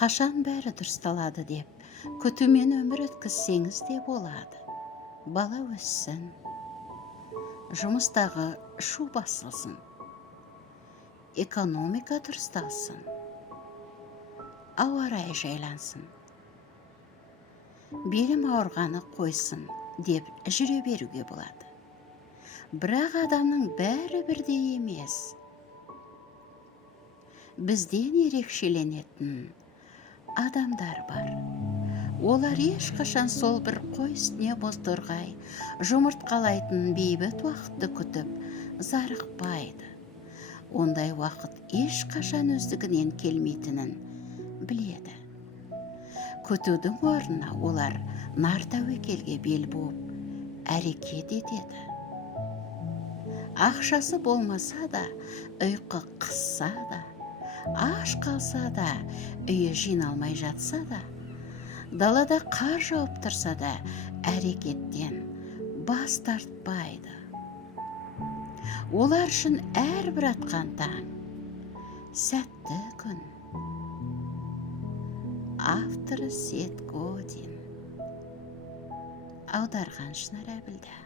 қашан бәрі дұрысталады деп күтумен өмір өткізсеңіз де болады. Бала өссін, жұмыстағы шу басылсын, экономика дұрысталсын, ауа райы жайлансын, белім ауырғаны қойсын деп жүре беруге болады. Бірақ адамның бәрі бірдей емес. Бізден ерекшеленетін адамдар бар. Олар ешқашан сол бір қой үстіне бозторғай жұмыртқалайтын бейбіт уақытты күтіп зарықпайды. Ондай уақыт ешқашан өздігінен келмейтінін біледі. Күтудің орнына олар нар тәуекелге бел буып әрекет етеді. Ақшасы болмаса да, ұйқы қысса да, аш қалса да, үйі жиналмай жатса да, далада қар жауып тұрса да, әрекеттен бас тартпайды. Олар үшін әрбір атқан таң сәтті күн. Авторы Сет Годин. Аударған Шынар Әбілда.